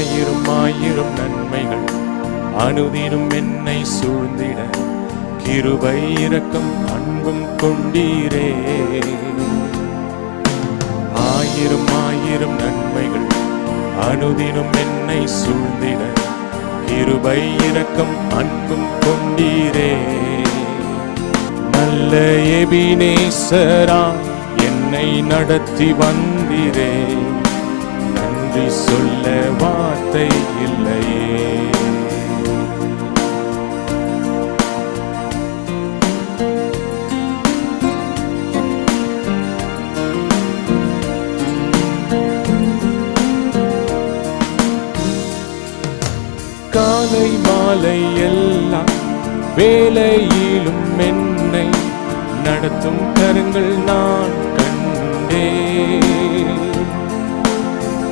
ஆயிரம் ஆயிரம் நன்மைகள் அனுதினம் என்னை சூழ்ந்திட கிருபை இரக்கம் அன்பும் கொண்டீரே. ஆயிரம் ஆயிரம் நன்மைகள் அனுதினம் என்னை சூழ்ந்திட கிருபை இரக்கம் அன்பும் கொண்டீரே. நல்ல எபினேசரா என்னை நடத்தி வந்தீரே, நன்றி சொல்ல வார்த்தை இல்லையே. காலை மாலை எல்லாம் வேலையிலும் என்னை நடத்தும் கரங்கள் நான் கண்டே.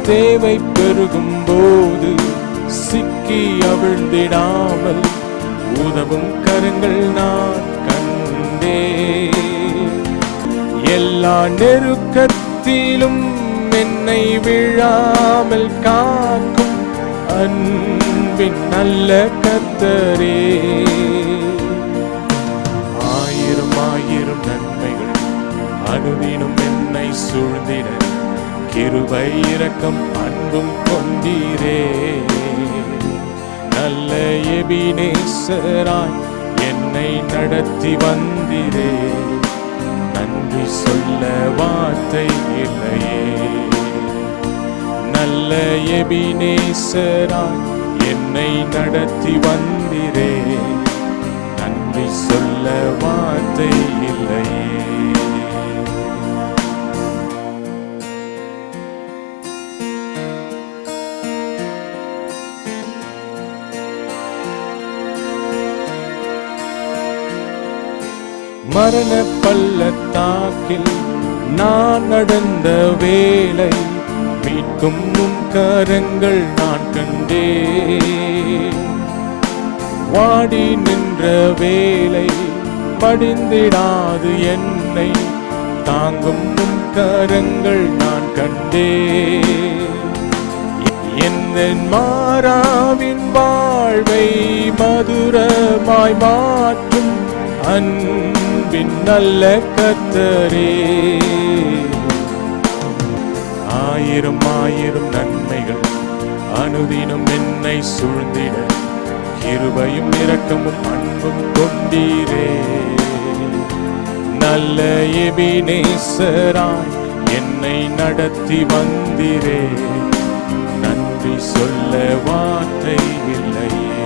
தேவை பெருகும் போது சிக்கி அவிழ்ந்திடாமல் உதவும் கரங்கள் நான் கண்டே. எல்லா நெருக்கத்திலும் என்னை விழாமல் காக்கும் அன்பின் நல்ல கர்த்தரே. ஆயிரம் ஆயிரம் நன்மைகள் அனுதினம் என்னை சூழ்ந்திட கிருபை இரக்கம் அன்பும் கொண்டீரே. நல்ல எபினேசராய் என்னை நடத்தி வந்தீரே, நன்றி சொல்ல வார்த்தை இல்லையே. நல்ல எபினேசராய் என்னை நடத்தி வந்தீரே, நன்றி சொல்ல வார்த்தை இல்லையே. மரண பள்ளத்தாக்கில் நான் நடந்த வேளை மீட்கும் உம் கரங்கள் நான் கண்டே. வாடி நின்ற வேளை மடிந்திடாது என்னை தாங்கும் உம் கரங்கள் நான் கண்டே. எந்த மாறாவின் வாழ்வை மதுரமாய் மாற்றும் அன்பின் நல்ல கர்த்தரே. ஆயிரம் ஆயிரம் நன்மைகள் அனுதினம் என்னை சூழ்ந்திட கிருபையும் இரக்கமும் அன்பும் கொண்டீரே. நல்ல எபினேசராய் என்னை நடத்தி வந்தீரே, நன்றி சொல்ல வார்த்தை இல்லையே.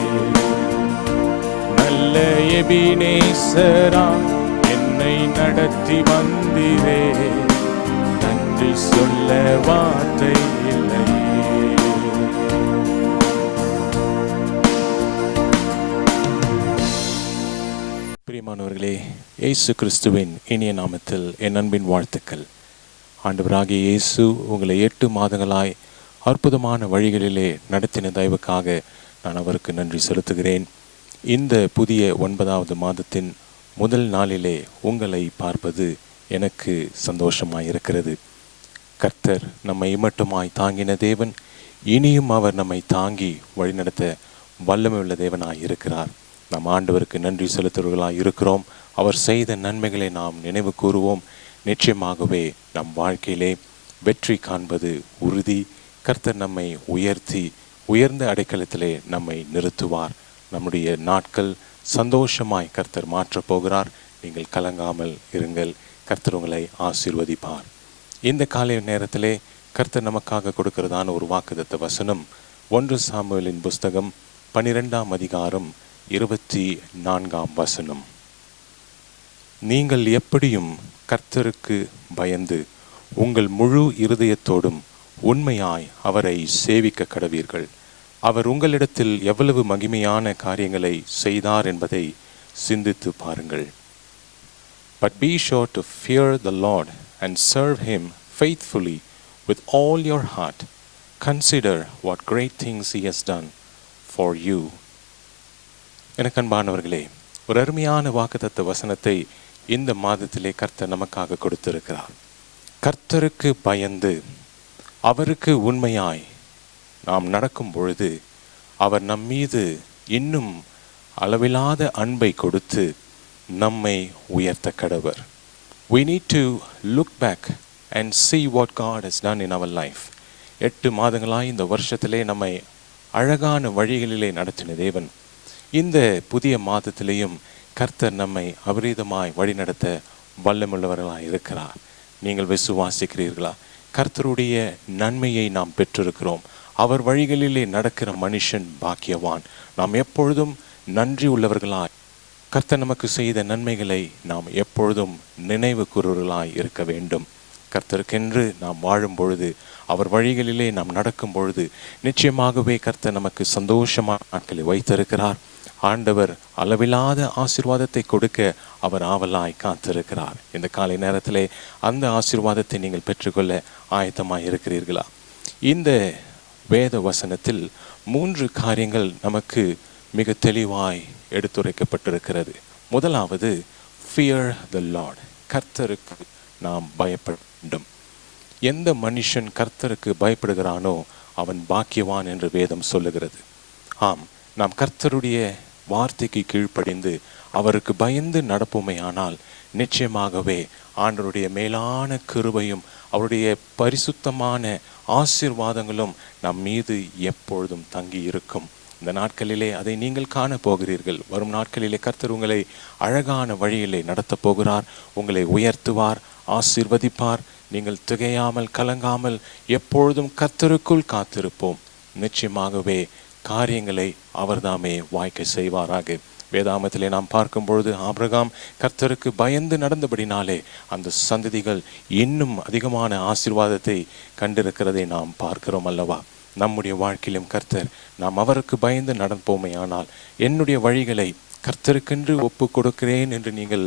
நல்ல எபினேசராய் என்னை நடத்தி வந்தீரே, நன்றி சொல்ல வார்த்தை இல்லையே. பிரியமானவர்களே, இயேசு கிறிஸ்துவின் இனிய நாமத்தில் என் அன்பின் வாழ்த்துக்கள். ஆண்டவராகிய இயேசு உங்களை 8 மாதங்களாய் அற்புதமான வழிகளிலே நடத்தின தயவுக்காக நான் அவருக்கு நன்றி செலுத்துகிறேன். இந்த புதிய 9வது மாதத்தின் முதல் நாளிலே உங்களை பார்ப்பது எனக்கு சந்தோஷமாயிருக்கிறது. கர்த்தர் நம்மை மட்டுமாய் தாங்கின தேவன், இனியும் அவர் நம்மை தாங்கி வழிநடத்த வல்லமையுள்ள தேவனாய் இருக்கிறார். நாம் ஆண்டவருக்கு நன்றி செலுத்துவர்களாய் இருக்கிறோம். அவர் செய்த நன்மைகளை நாம் நினைவு கூறுவோம். நிச்சயமாகவே நம் வாழ்க்கையிலே வெற்றி காண்பது உறுதி. கர்த்தர் நம்மை உயர்த்தி உயர்ந்த அடைக்கலத்திலே நம்மை நிறுத்துவார். நம்முடைய நாட்கள் சந்தோஷமாய் கர்த்தர் மாற்றப் போகிறார். நீங்கள் கலங்காமல் இருங்கள். கர்த்தர் உங்களை ஆசீர்வதிப்பார். இந்த காலை நேரத்திலே கர்த்தர் நமக்காக கொடுக்கிறதான ஒரு வாக்குத்தத்த வசனம் 1 சாமுவேலின் புஸ்தகம் 12ஆம் அதிகாரம் 24ஆம் வசனம். நீங்கள் எப்படியும் கர்த்தருக்கு பயந்து உங்கள் முழு இருதயத்தோடும் உண்மையாய் அவரை சேவிக்க கடவீர்கள். அவர் உங்களிடத்தில் எவ்வளவு மகிமையான காரியங்களை செய்தார் என்பதை சிந்தித்து பாருங்கள். But be sure to fear the Lord and serve him faithfully with all your heart. Consider what great things he has done for you. எனக்கு அன்பானவர்களே, ஒரு அருமையான வாக்குத்தத்த வசனத்தை இந்த மாதத்திலே கர்த்தர் நமக்காக கொடுத்திருக்கிறார். கர்த்தருக்கு பயந்து அவருக்கு உண்மையாய் நாம் நடக்கும் பொழுது அவர் நம் மீது இன்னும் அளவில்லாத அன்பை கொடுத்து நம்மை உயர்த்த கடவர். We need to look back and see what God has done in our life. 8 மாதங்களாய் இந்த வருஷத்திலே நம்மை அழகான வழிகளிலே நடத்தின தேவன் இந்த புதிய மாதத்திலேயும் கர்த்தர் நம்மை அபரீதமாய் வழிநடத்த வல்லமுள்ளவர்களாய் இருக்கிறார். நீங்கள் விசுவாசிக்கிறீர்களா? கர்த்தருடைய நன்மையை நாம் பெற்றிருக்கிறோம். அவர் வழிகளிலே நடக்கிற மனுஷன் பாக்கியவான். நாம் எப்பொழுதும் நன்றி உள்ளவர்களாய் கர்த்தர் நமக்கு செய்த நன்மைகளை நாம் எப்பொழுதும் நினைவு கூறுவர்களாய் இருக்க வேண்டும். கர்த்தருக்கென்று நாம் வாழும் பொழுது, அவர் வழிகளிலே நாம் நடக்கும் பொழுது நிச்சயமாகவே கர்த்தர் நமக்கு சந்தோஷமான நாட்களை வைத்திருக்கிறார். ஆண்டவர் அளவில்லாத ஆசீர்வாதத்தை கொடுக்க அவர் ஆவலாய் காத்திருக்கிறார். இந்த காலை நேரத்திலே அந்த ஆசீர்வாதத்தை நீங்கள் பெற்றுக்கொள்ள ஆயத்தமாய் இருக்கிறீர்களா? இந்த வேத வசனத்தில் 3 காரியங்கள் நமக்கு மிக தெளிவாய் எடுத்துரைக்கப்பட்டிருக்கிறது. முதலாவது, ஃபியர் த லார்ட். கர்த்தருக்கு நாம் பயப்பட வேண்டும். எந்த மனுஷன் கர்த்தருக்கு பயப்படுகிறானோ அவன் பாக்கியவான் என்று வேதம் சொல்லுகிறது. ஆம், நாம் கர்த்தருடைய வார்த்தைக்கு கீழ்ப்படிந்து அவருக்கு பயந்து நடப்போமே ஆனால் நிச்சயமாகவே ஆண்டவருடைய மேலான கிருபையும் அவருடைய பரிசுத்தமான ஆசீர்வாதங்களும் நம் மீது எப்பொழுதும் தங்கி இருக்கும். இந்த நாட்களிலே அதை நீங்கள் காண போகிறீர்கள். வரும் நாட்களிலே கர்த்தர் உங்களை அழகான வழியிலே நடத்தப் போகிறார். உங்களை உயர்த்துவார், ஆசீர்வதிப்பார். நீங்கள் திகையாமல் கலங்காமல் எப்பொழுதும் கர்த்தருக்குள் காத்திருப்போம். நிச்சயமாகவே காரியங்களை அவர்தாமே வாய்க்க செய்வாராக. வேதாமத்திலே நாம் பார்க்கும் பொழுது ஆபிரகாம் கர்த்தருக்கு பயந்து நடந்தபடினாலே அந்த சந்ததிகள் இன்னும் அதிகமான ஆசீர்வாதத்தை கண்டிருக்கிறதை நாம் பார்க்கிறோம் அல்லவா? நம்முடைய வாழ்க்கையிலும் கர்த்தர் நாம் அவருக்கு பயந்து நடப்போமே ஆனால் என்னுடைய வழிகளை கர்த்தருக்கென்று ஒப்பு கொடுக்கிறேன் என்று நீங்கள்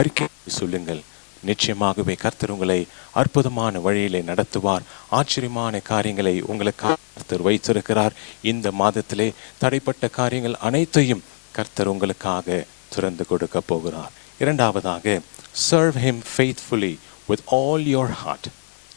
அறிக்கை சொல்லுங்கள். நிச்சயமாகவே கர்த்தர் உங்களை அற்புதமான வழியிலே நடத்துவார். ஆச்சரியமான காரியங்களை உங்களுக்கு கர்த்தர் வைத்திருக்கிறார். இந்த மாதத்திலே தடைப்பட்ட காரியங்கள் அனைத்தையும் கர்த்தர் உங்களுக்காக திறந்து கொடுக்க போகிறார். இரண்டாவதாக, serve him faithfully with all your heart.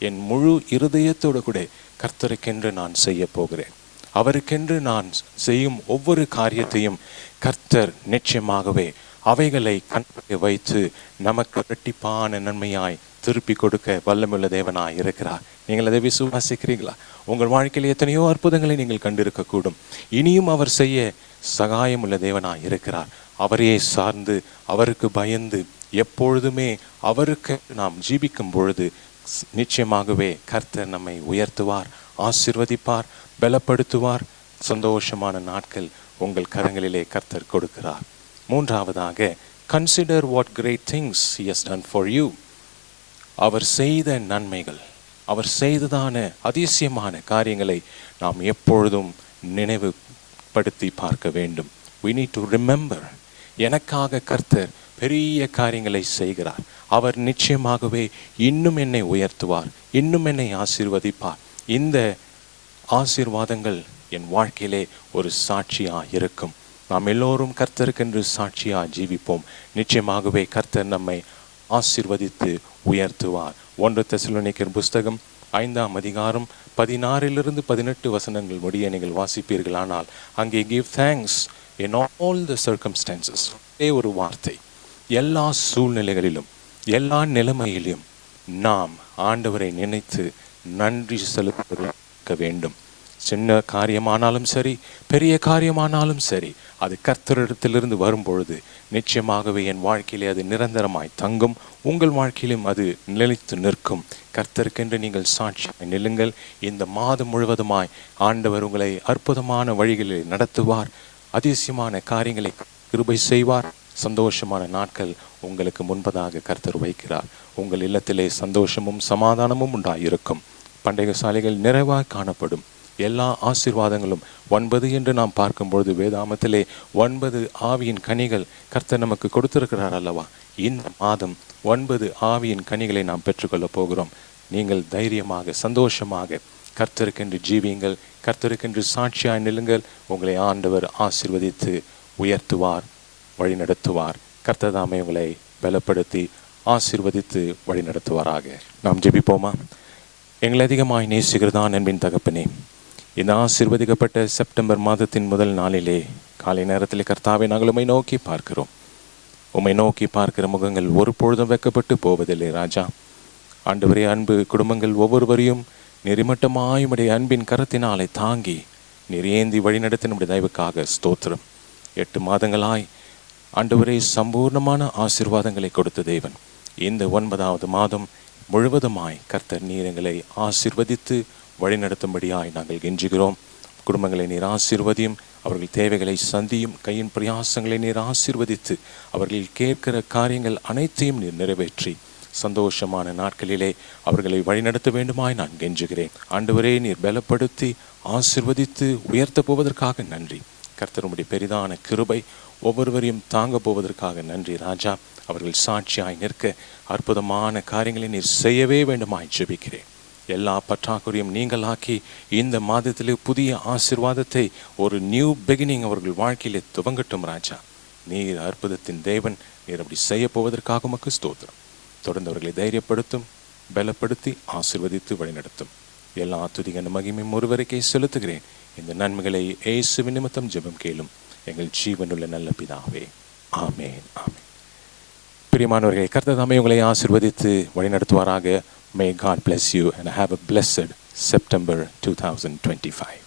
என் முழு இருதயத்தோடு கூட கர்த்தருக்கென்று நான் செய்ய போகிறேன். அவருக்கென்று நான் செய்யும் ஒவ்வொரு காரியத்தையும் கர்த்தர் நிச்சயமாகவே அவைகளை கண்ணுக்கு வைத்து நமக்கு இரட்டிப்பான நன்மையாய் திருப்பி கொடுக்க வல்லமுள்ள தேவனாய் இருக்கிறார். நீங்கள் அதை விசுவாசிக்கிறீர்களா? உங்கள் வாழ்க்கையில் எத்தனையோ அற்புதங்களை நீங்கள் கண்டிருக்கக்கூடும். இனியும் அவர் செய்ய சகாயமுள்ள தேவனாய் இருக்கிறார். அவரையே சார்ந்து அவருக்கு பயந்து எப்பொழுதுமே அவருக்கு நாம் ஜீவிக்கும் பொழுது நிச்சயமாகவே கர்த்தர் நம்மை உயர்த்துவார், ஆசீர்வதிப்பார், பலப்படுத்துவார். சந்தோஷமான நாட்கள் உங்கள் கரங்களிலே கர்த்தர் கொடுக்கிறார். மூன்றாவதாக, consider what great things he has done for you. அவர் செய்த நன்மைகள், அவர் செய்ததான அதிசயமான காரியங்களை நாம் எப்பொழுதும் நினைவுபடுத்தி பார்க்க வேண்டும். We need to remember. எனக்காக கர்த்தர் பெரிய காரியங்களை செய்கிறார். அவர் நிச்சயமாகவே இன்னும் என்னை உயர்த்துவார், இன்னும் என்னை ஆசீர்வதிப்பார். இந்த ஆசீர்வாதங்கள் என் வாழ்க்கையிலே ஒரு சாட்சியாக இருக்கும். நாம் எல்லோரும் கர்த்தருக்கென்று சாட்சியாக ஜீவிப்போம். நிச்சயமாகவே கர்த்தர் நம்மை ஆசீர்வதித்து உயர்த்துவார். 1 தெசலோனிக்கர் புஸ்தகம் 5ஆம் அதிகாரம் 16-18 வசனங்கள் முடிய நீங்கள் வாசிப்பீர்களானால் அங்கே give thanks in all the circumstances. ஒரு வார்த்தை, எல்லா சூழ்நிலைகளிலும் எல்லா நிலைமையிலும் நாம் ஆண்டவரை நினைத்து நன்றி செலுத்த வேண்டும். சின்ன காரியமானாலும் சரி, பெரிய காரியமானாலும் சரி, அது கர்த்தரிடத்திலிருந்து வரும்பொழுது நிச்சயமாகவே என் வாழ்க்கையிலே அது நிரந்தரமாய் தங்கும். உங்கள் வாழ்க்கையிலும் அது நிலைத்து நிற்கும். கர்த்தருக்கென்று நீங்கள் சாட்சியாய் நில்லுங்கள். இந்த மாதம் முழுவதுமாய் ஆண்டவர் உங்களை அற்புதமான வழிகளில் நடத்துவார். அதிசயமான காரியங்களை கிருபை செய்வார். சந்தோஷமான நாட்கள் உங்களுக்கு முன்பதாக கர்த்தர் வைக்கிறார். உங்கள் இல்லத்திலே சந்தோஷமும் சமாதானமும் உண்டாயிருக்கும். பண்டிகை சாலைகள் நிறைவாக காணப்படும். எல்லா ஆசீர்வாதங்களும் 9 என்று நாம் பார்க்கும்பொழுது வேதாமத்திலே 9 ஆவியின் கனிகள் கர்த்தர் நமக்கு கொடுத்திருக்கிறார் அல்லவா? இந்த மாதம் 9 ஆவியின் கனிகளை நாம் பெற்றுக்கொள்ளப் போகிறோம். நீங்கள் தைரியமாக சந்தோஷமாக கர்த்தருக்கென்று ஜீவியுங்கள். கர்த்தருக்கென்று சாட்சியாய் நில்லுங்கள். உங்களை ஆண்டவர் ஆசீர்வதித்து உயர்த்துவார், வழிநடத்துவார். கர்த்தர் தாமே உங்களை பலப்படுத்தி ஆசீர்வதித்து வழிநடத்துவாராக. நாம் ஜெபிப்போமா? எங்களை அதிகமாய் நேசிக்கிறதான் அன்பின் தகப்பனே, இந்த ஆசீர்வதிக்கப்பட்ட செப்டம்பர் மாதத்தின் முதல் நாளிலே காலை நேரத்திலே கர்த்தாவை நாங்கள் உம்மை நோக்கி பார்க்கிறோம். உம்மை நோக்கி பார்க்கிற முகங்கள் ஒரு பொழுதும் வெக்கப்பட்டு போவதில்லை ராஜா. ஆண்டவரே, அன்பு குடும்பங்கள் ஒவ்வொருவரையும் நெறிமட்டமாய் உம்முடைய அன்பின் கரத்தினாலே தாங்கி நீர் ஏந்தி வழிநடத்த நம்முடைய தயவுக்காக ஸ்தோத்திரம். 8 மாதங்களாய் ஆண்டவரே சம்பூர்ணமான ஆசீர்வாதங்களை கொடுத்த தேவன், இந்த 9வது மாதம் முழுவதுமாய் கர்த்தர் நீர் எங்களை ஆசீர்வதித்து வழிநடத்தும்படியாய் நாங்கள் கெஞ்சுகிறோம். குடும்பங்களை நீர் ஆசீர்வதியும், அவர்கள் தேவைகளை சந்தியும், கையின் பிரயாசங்களை நீர் ஆசீர்வதித்து அவர்கள் கேட்கிற காரியங்கள் அனைத்தையும் நீர் நிறைவேற்றி சந்தோஷமான நாட்களிலே அவர்களை வழிநடத்த வேண்டுமாய் நான் கெஞ்சுகிறேன். ஆண்டவரே, நீர் பலப்படுத்தி ஆசீர்வதித்து உயர்த்த போவதற்காக நன்றி. கர்த்தருடைய பெரிதான கிருபை ஒவ்வொருவரையும் தாங்க போவதற்காக நன்றி ராஜா. அவர்கள் சாட்சியாய் நிற்க அற்புதமான காரியங்களை நீர் செய்யவே வேண்டுமாய் ஜெபிக்கிறேன். எல்லா பற்றாக்குறையும் நீங்களாக்கி இந்த மாதத்திலே புதிய ஆசீர்வாதத்தை, ஒரு நியூ பிகினிங் அவர்கள் வாழ்க்கையிலே துவங்கட்டும் ராஜா. நீர் அற்புதத்தின் தேவன், நீர் அப்படி செய்ய போவதற்காக உமக்கு ஸ்தோத்திரம். தொடர்ந்து அவர்களை தைரியப்படுத்தும், பலப்படுத்தி ஆசீர்வதித்து வழிநடத்தும். எல்லா துதிகன மகிமையும் ஒருவருக்கே செலுத்துகிறேன். இந்த நன்மைகளை இயேசுவின் நிமித்தம் ஜெபம் கேளும் எங்கள் ஜீவனுள்ள நல்ல பிதாவே, ஆமேன், ஆமேன். பிரியமானவர்களே, கர்த்தர் தாமே உங்களை ஆசீர்வதித்து வழிநடத்துவாராக. May God bless you and have a blessed September 2025.